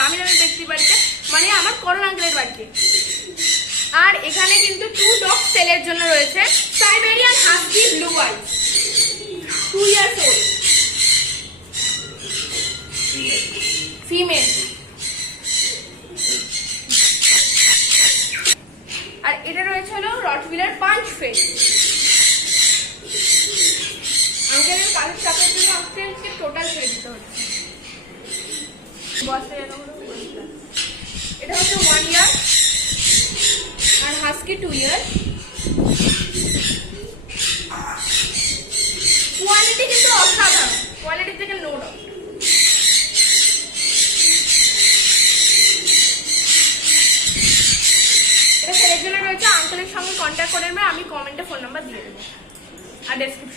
নামি দামি ব্যক্তির বাড়িতে, মানে আমার করণ আঙ্কেলের বাড়িতে। আর এখানে কিন্তু 2 ডগ সেলের জন্য রয়েছে, Siberian husky blue eyes, 2 years old, female. আর এটা রয়েছে হলো রটভিলার পাঞ্চ ফেস। আঙ্কেলের কাজের চাপের জন্য আজকে টোটাল ছেড়ে দিতে হচ্ছে। এটা হচ্ছে 1 year আর হাস্কি 2 year। কোয়ালিটি কিন্তু অসাধারণ, কোয়ালিটি থেকে নো ডাউট। এটা সেলের জন্য রয়েছে, আঙ্কেলের সঙ্গে কন্ট্যাক্ট করে নেবে, আমি কমেন্টে ফোন নাম্বার দিয়ে দেবো আর ডেসক্রিপশন